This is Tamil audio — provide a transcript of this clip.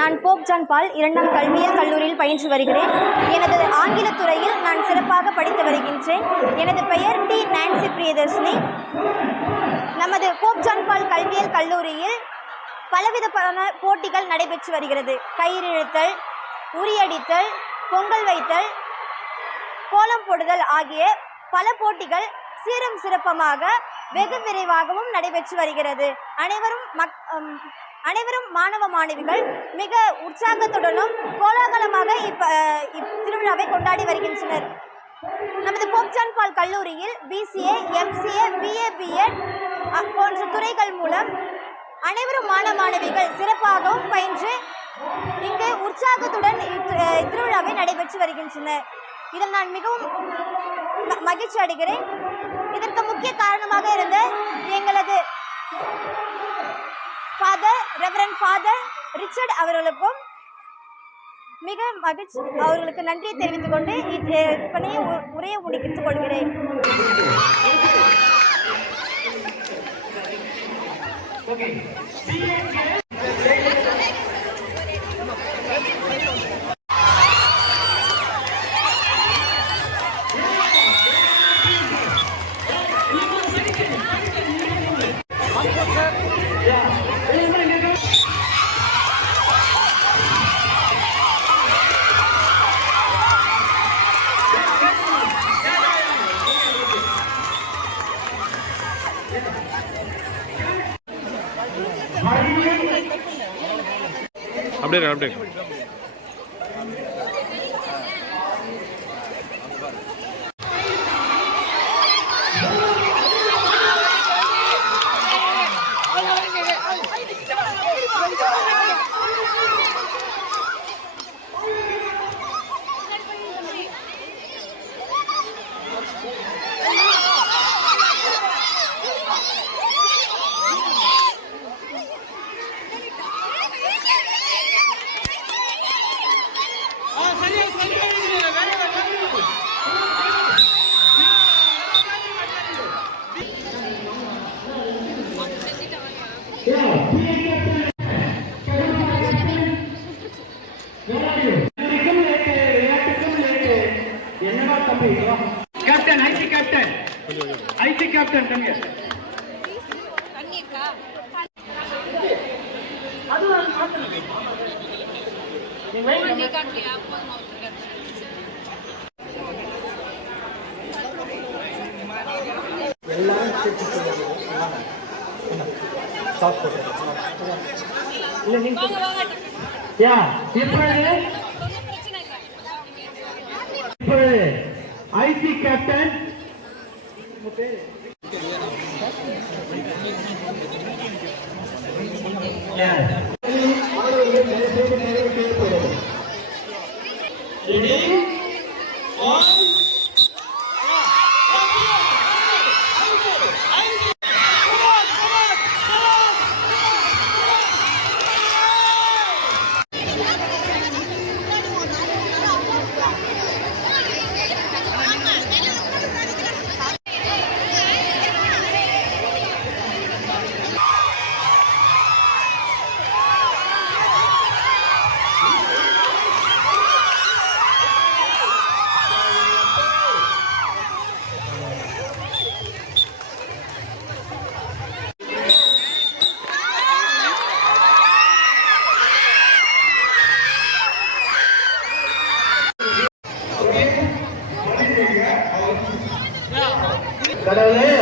நான் போப் ஜான் பால் இரண்டாம் கல்வியியல் கல்லூரியில் பயின்று வருகிறேன். எனது ஆங்கில துறையில் நான் சிறப்பாக படித்து வருகின்றேன். எனது பெயர் டி நான்சி பிரியதர்ஷினி. நமது போப் ஜான் பால் கல்வியியல் கல்லூரியில் பலவிதமான போட்டிகள் நடைபெற்று வருகிறது. கயிறிழுத்தல் உரியடித்தல் பொங்கல் வைத்தல் கோலம் போடுதல் ஆகிய பல போட்டிகள் சீரம் சிறப்பமாக வெகு விரைவாகவும் நடைபெற்று வருகிறது. அனைவரும் மக் அனைவரும் மாணவ மாணவிகள் மிக உற்சாகத்துடனும் கோலாகலமாக இப்ப இத்திருவிழாவை கொண்டாடி வருகின்றனர். நமது போப்சான் பால் கல்லூரியில் பிசிஏ எம்சிஏ பிஏ பிஎட் போன்ற துறைகள் மூலம் அனைவரும் மாணவ மாணவிகள் சிறப்பாகவும் பயின்று இங்கு உற்சாகத்துடன் இத்- இத்திருவிழாவை நடைபெற்று வருகின்றனர். இதில் நான் மிகவும் மகிழ்ச்சி அடைகிறேன். இதற்கு முக்கிய காரணமாக இருந்த எங்களது ஃபாதர் ரெவரன் ஃபாதர் ரிச்சர்ட் அவர்களுக்கும் மிக மகிழ்ச்சி அவர்களுக்கு நன்றியை தெரிவித்துக் கொண்டு இப்பணியை உரையை முடித்துக் கொள்கிறேன். அப்படியே அப்படியே அப்படியே இரு. கேப்டன் ஐசி கேப்டன் ஐசி கேப்டன் தங்க யா இப்பொழுது இப்பொழுது ஐசி கேப்டன் கடவுளே சொல்லு